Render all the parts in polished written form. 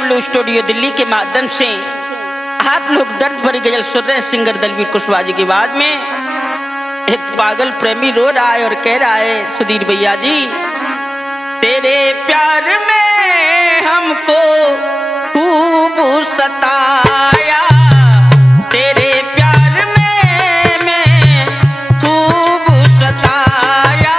W studio Delhi के माध्यम से आप लोग दर्द भरी गजल सुन रहे हैं सिंगर दलवीर कुशवाहा जी की आवाज में। एक पागल प्रेमी रो रहा है और कह रहा है, सुधीर भैया जी, तेरे प्यार में हमको खूब सताया, तेरे प्यार में मैं खूब सताया।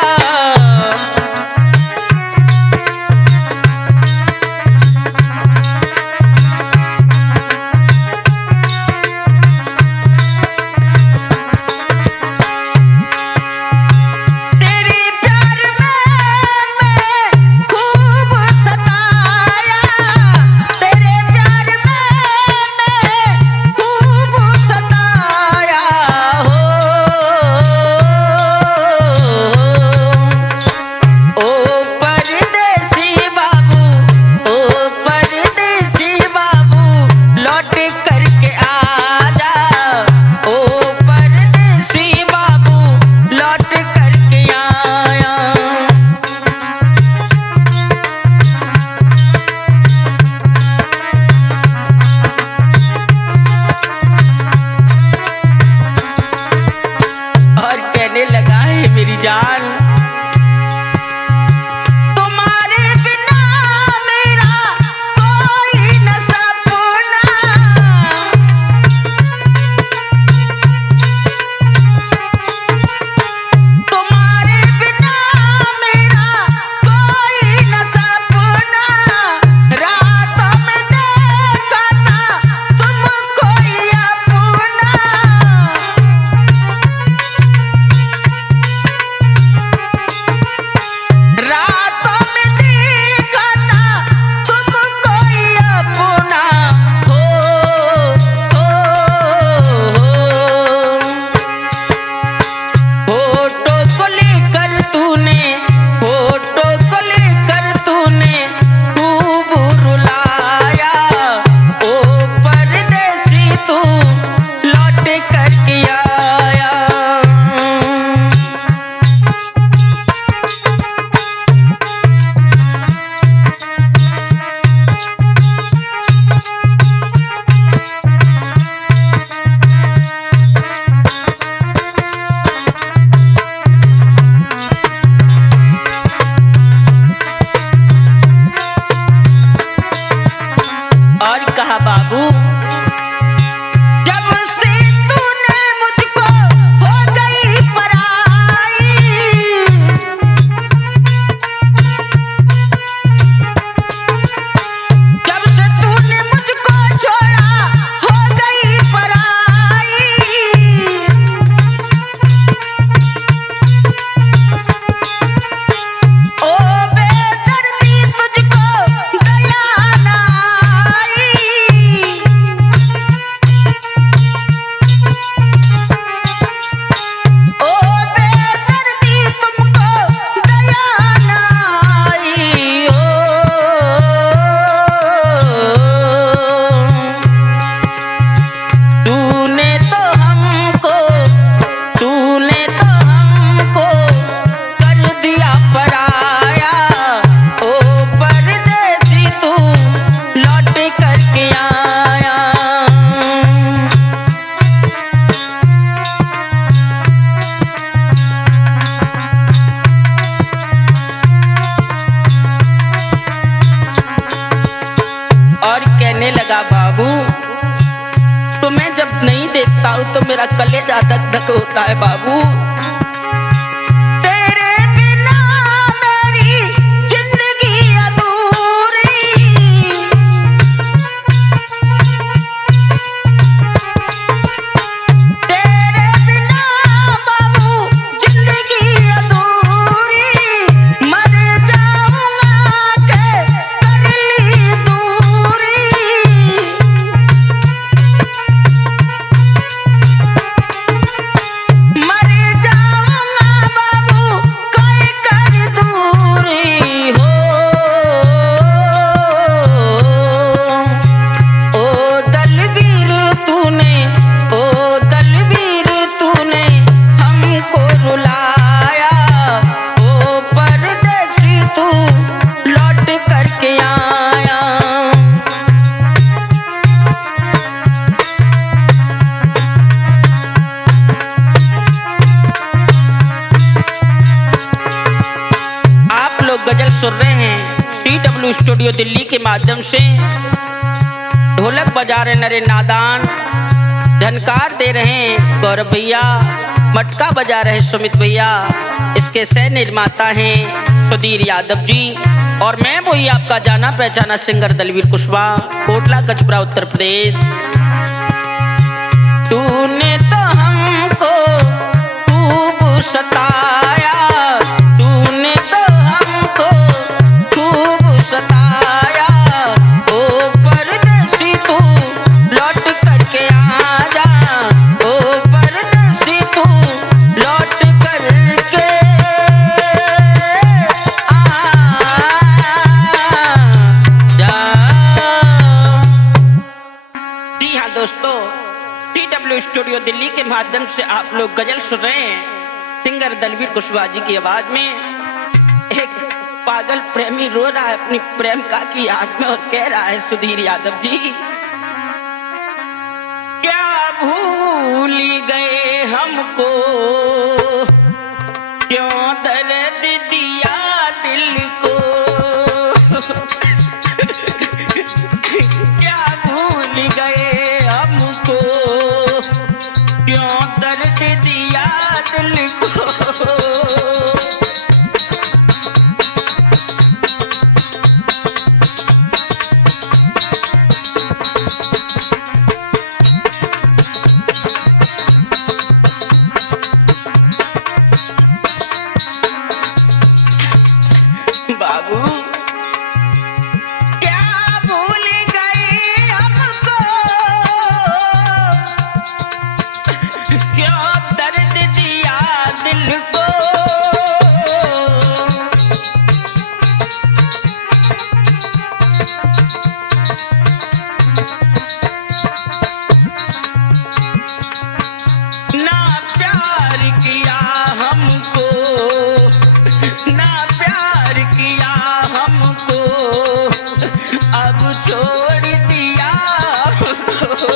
मेरी जान तुम्हारे बिना मेरा कोई न सपना, तुम्हारे बिना मेरा कोई न सपना, रातों में देखा था तुमको अपना। और कहा बाबू, जब से तूने मुझको हो गई पराई, जब से तूने मुझको छोड़ा हो गई पराई, ओ बेदर्दी तुझको दया ना और कहने लगा, बाबू तुम्हें जब नहीं देखता हूं तो मेरा कलेजा धक धक होता है बाबू। तेरे बिना मेरी जिंदगी अधूरी, तेरे बिना बाबू जिंदगी अधूरी, मर जाऊंगा के कर ली दूरी। मर जा TW स्टूडियो दिल्ली के माध्यम से ढोलक बजा रहे नरे नादान, झनकार दे रहे हैं गौरव भैया, मटका बजा रहे सुमित भैया, इसके सह निर्माता हैं सुधीर यादव जी, और मैं वही आपका जाना पहचाना सिंगर दलवीर कुशवाहा, कोटला कचपुरा उत्तर प्रदेश। तूने तो हमको खूब सताया, तूने तो हमको खूब सताया, ओ परदेसी तू लौट करके आ जा, ओ परदेसी तू लौट करके आ जा। जी हाँ दोस्तों, TW स्टूडियो दिल्ली के माध्यम से आप लोग गजल सुन रहे हैं सिंगर दलवीर कुशवाहा जी की आवाज में। एक पागल प्रेमी रो रहा है अपनी प्रेमिका की याद में और कह रहा है सुधीर यादव जी, क्या भूल गए हमको, क्यों दर्द दिया दिल को, क्या भूल गए हमको, क्यों दर्द दिया दिल को। बाबू क्या भूल गई हमको, क्यों दर्द दिया दिल को, ना प्यार किया हमको, ना प्यार किया हमको, अब छोड़ दिया हमको।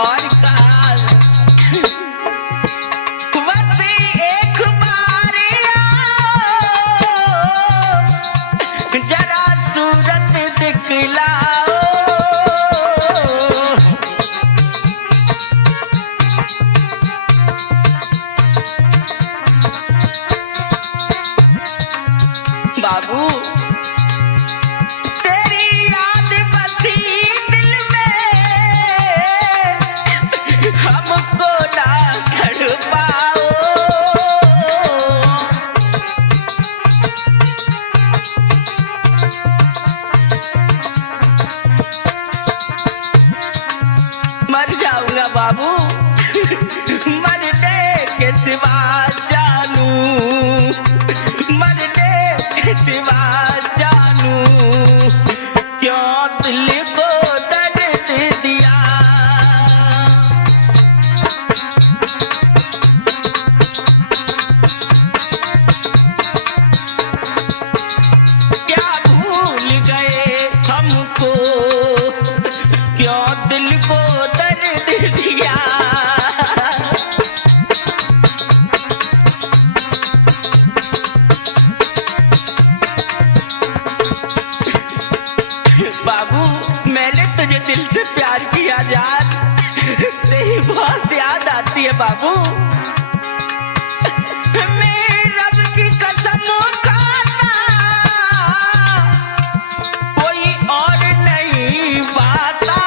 और कहा बस एक बार आओ, जरा सूरत दिखलाओ, बाबू तेरी याद बसी दिल में, हमको ना कर पाओ, मर जाऊंगा बाबू, मरने के सिवा जानू, मरने के सिवा जानू, क्यों दिल को दर्द दिया। क्या भूल गए हमको, क्यों दिल को दर्द दिया। बाबू मैंने तुझे दिल से प्यार किया जान, तेरी बहुत याद आती है बाबू, मैं रब की कसम खाता, कोई और नहीं पाता,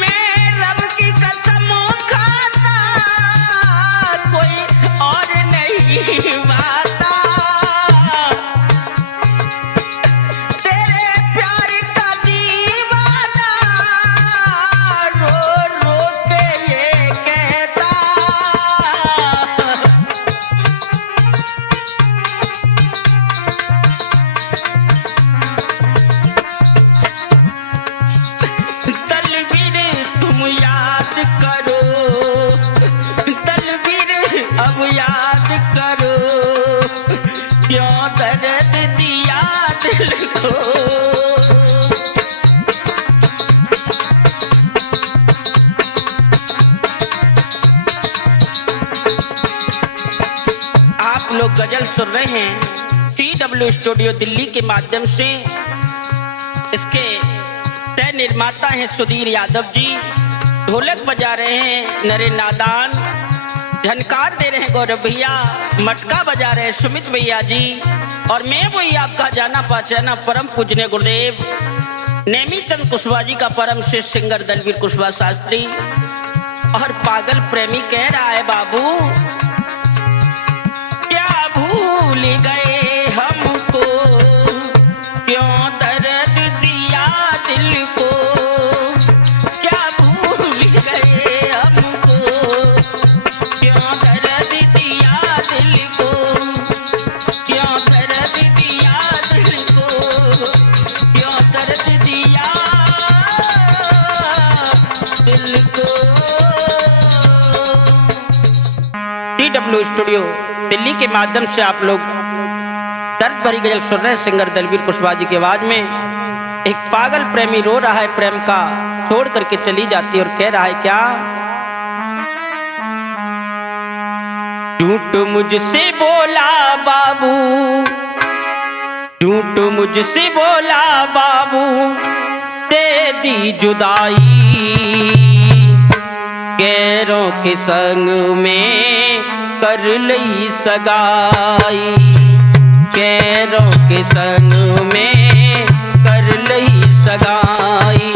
मैं रब की कसम खाता, कोई और नहीं पाता, तेरे प्यार का दीवाना रो रो के ये कहता, तलवीर करो दलवीर अब याद करो क्यों दर्द दिया दिल को। आप लोग गजल सुन रहे हैं CW स्टूडियो दिल्ली के माध्यम से। इसके तय निर्माता हैं सुधीर यादव जी, ढोलक बजा रहे हैं नरे नादान, झनकार दे रहे हैं गौरव भैया, मटका बजा रहे हैं सुमित भैया जी, और मैं वही आपका जाना पहचाना परम पूजनीय गुरुदेव नेमी चंद कुशवाहा जी का परम श्रेष्ठ सिंगर दलवीर कुशवाहा शास्त्री। और पागल प्रेमी कह रहा है बाबू क्या भूल गए हमको क्यों दर्द दिया दिल को, क्या भूल गए हमको क्यों दर्द दिया दिल को, क्यों दर्द दिया दिल को, क्यों दर्द दिया दिल को। CW स्टूडियो दिल्ली के माध्यम से आप लोग दर्द भरी गजल सुन रहे हैं सिंगर दलवीर कुशवाहा जी की आवाज में। एक पागल प्रेमी रो रहा है प्रेम का छोड़ करके चली जाती है और कह रहा है क्या, झूठ मुझसे बोला बाबू, झूठ मुझसे बोला बाबू दे दी जुदाई, गैरों के संग में कर लई सगाई, गैरों के संग में कर लई सगाई।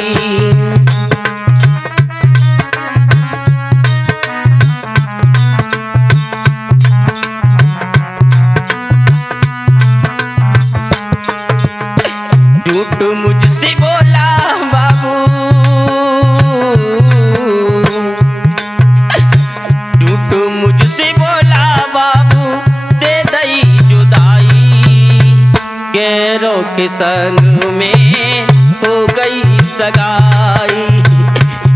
झूठ मुझसे बोला बाबू, झूठ मुझसे बोला बाबू दे दई जुदाई, गैरों के संग में हो गई सगाई,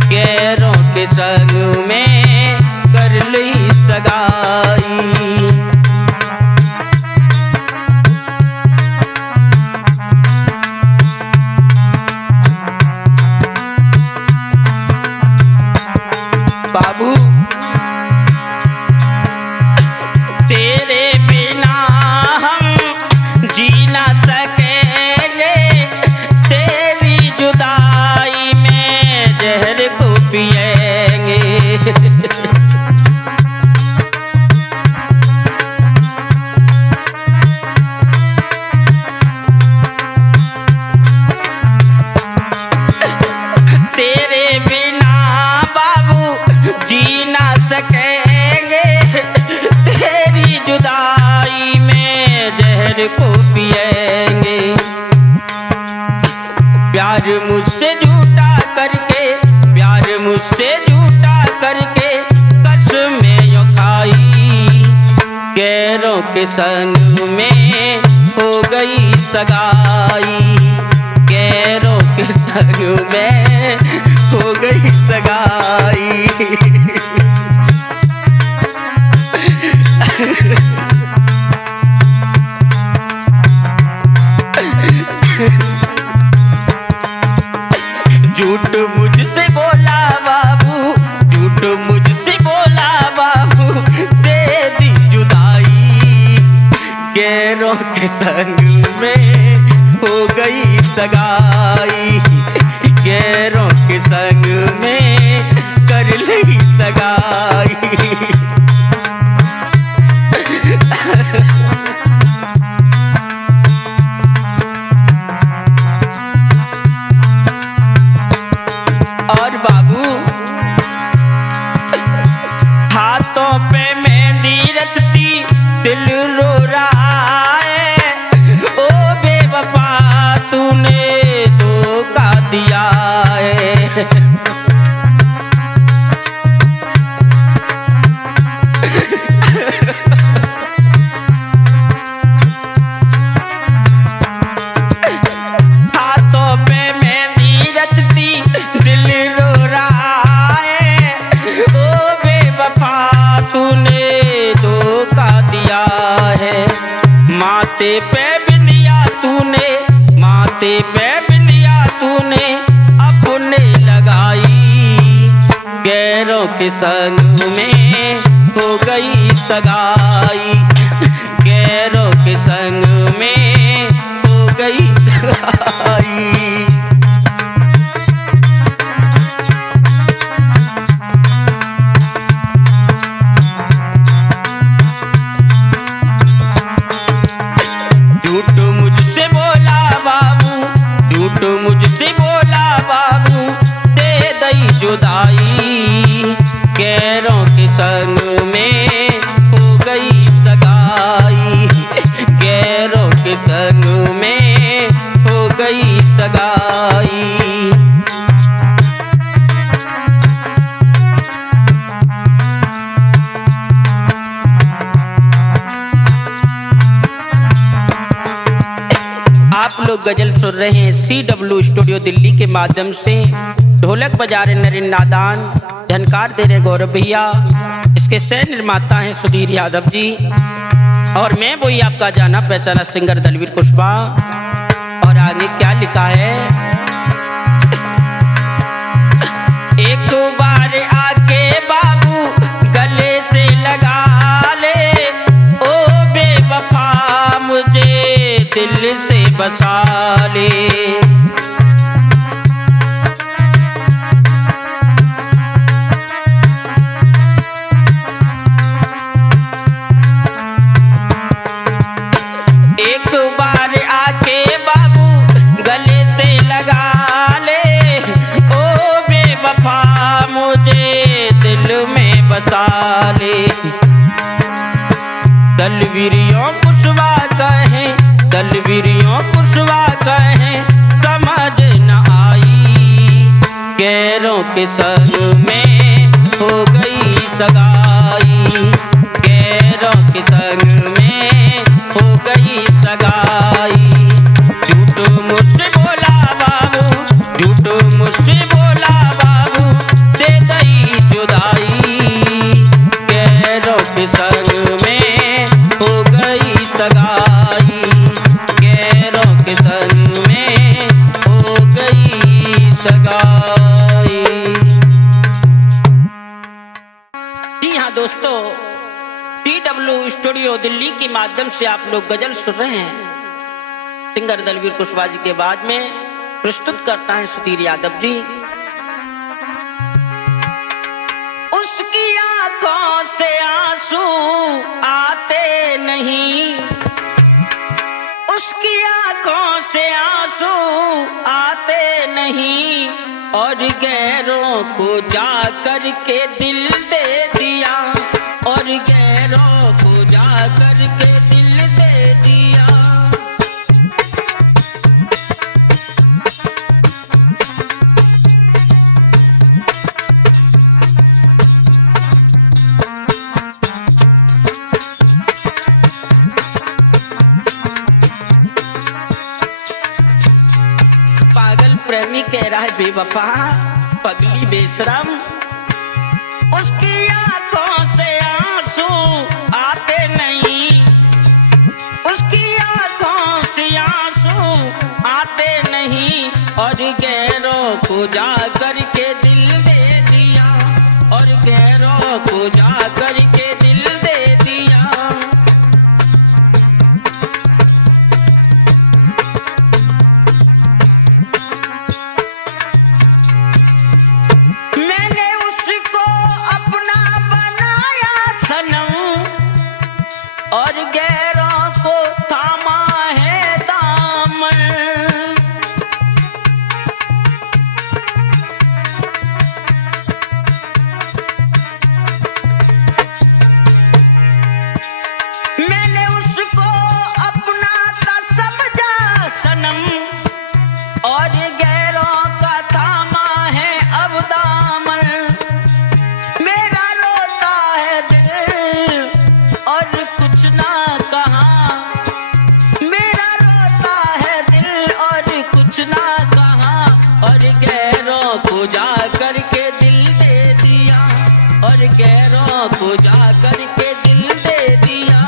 गैरों के संग में कर ली सगाई। बाबू तेरे बिना हम जी ना सकेंगे, तेरी जुदाई में जहर को पिएंगे। तेरे बिना जी ना सकेंगे, तेरी जुदाई में जहर को पिएंगे। प्यार मुझसे झूठा करके, प्यार मुझसे झूठा करके कसमें यूं खाई, गैरों के संग में हो गई सगाई, गैरों के संग में हो गई सगाई। झूठ मुझसे बोला बाबू, झूठ मुझसे बोला बाबू दे दी जुदाई, गैरों के संग में हो गई सगाई, गैरों के संग में कर ली सगाई। और बाबू हाथों पे मेहंदी रचती दिल रो रहा है, ओ बेवफा तूने धोखा दिया है। हाथों पे मेहंदी रचती दिल रो रहा के संग में हो गई सगाई, गैरों के संग में हो गई सगाई। झूठ मुझसे बोला बाबू, झूठ मुझसे बोला बाबू, दे दई जुदाई, गैरों के संग में हो गई सगाई, गैरों के संग में हो गई सगाई। आप लोग गजल सुन रहे हैं CW स्टूडियो दिल्ली के माध्यम से। ढोलक बजा रहे नरेंद्र नादान, झनकार दे रहे गौरव भैया। इसके सह निर्माता हैं सुधीर यादव जी, और मैं वही आपका जाना पहचाना सिंगर दलवीर कुशवाहा। और आगे क्या लिखा है, एक बार आके बाबू गले से लगा ले, ओ बेवफा मुझे दिल से बसा ले। एक बार आके बाबू गले से लगा ले, ओ बेवफा मुझे दिल में बसा ले। दलवीरियों कुशवाहा कहें, दलवीरियों कुशवाहा कहें, समझ न आई, गैरों के संग में हो गई सगाई, गैरों के संग में हो गई सगाई। झूठ मुझसे बोला बाबू, झूठ मुझसे बोला बाबू, दे दई जुदाई, गैरों के संग में हो गई सगाई, गैरों के संग में हो गई सगाई। जी हाँ दोस्तों, CW स्टूडियो दिल्ली के माध्यम से आप लोग गजल सुन रहे हैं। सिंगर दलवीर कुशवाहा जी के बाद में प्रस्तुत करता है सुधीर यादव जी। उसकी आंखों से आंसू आते नहीं, उसकी आंखों से आंसू आते नहीं, और गैरों को जा कर के दिल दे दिया, और गैरों को जा कर के दिल दे दिया। पागल प्रेमी कह रहा है बेवफा, पगली बेशरम, उसकी आंखों से आंसू आते नहीं, उसकी आंखों से आंसू आते नहीं, और गैरों को जा कर के दिल दे दिया, और गैरों को जा कर के दिल दे दिया। और गैरों को थामा है दामन, मैंने उसको अपना ता समझा सनम, और गैरों का थामा है अब दामन। मेरा रोता है दिल और कुछ ना कहा, मेरा रोता है दिल और कुछ ना कहा, और गैरों को जा कर के दिल दे दिया, और गैरों को जा कर के दिल दे दिया।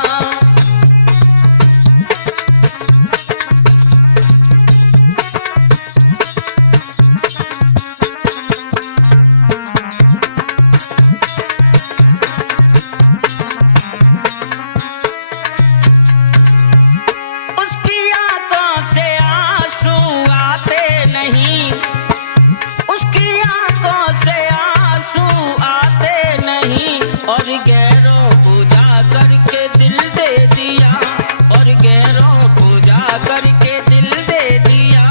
और गैरों को जा करके दिल दे दिया, और गैरों को जा करके दिल दे दिया।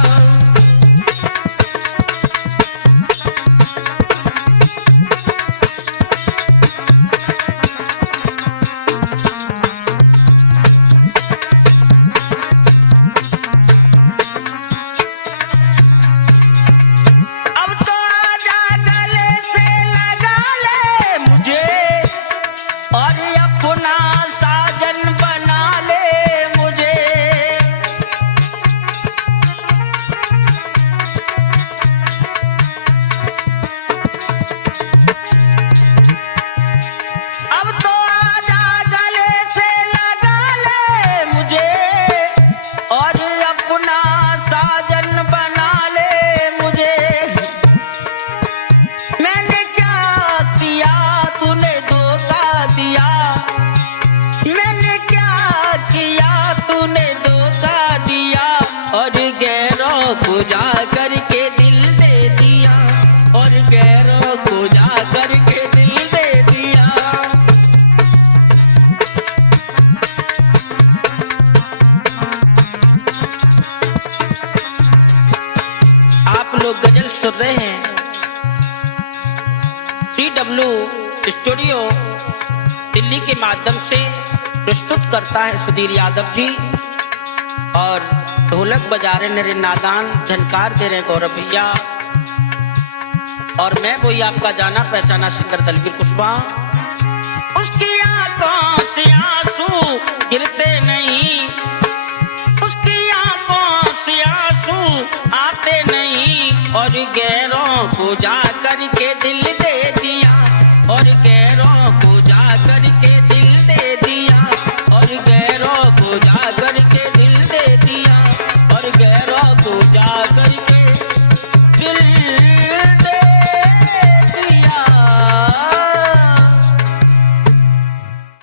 को जा करके दिल दे दिया, और गैरों को जा करके दिल दे दिया। आप लोग गजल सुन रहे हैं, TW स्टूडियो दिल्ली के माध्यम से प्रस्तुत करता है सुधीर यादव जी, और ढोलक बजा रहे मेरे नादान, झनकार दे रहे गौरव भैया, और मैं वही आपका जाना पहचाना सिंगर दलवीर कुशवाहा। उसकी आंखों से आंसू गिरते नहीं, उसकी आंखों से आंसू आते नहीं, और गैरों को जा करके दिल दे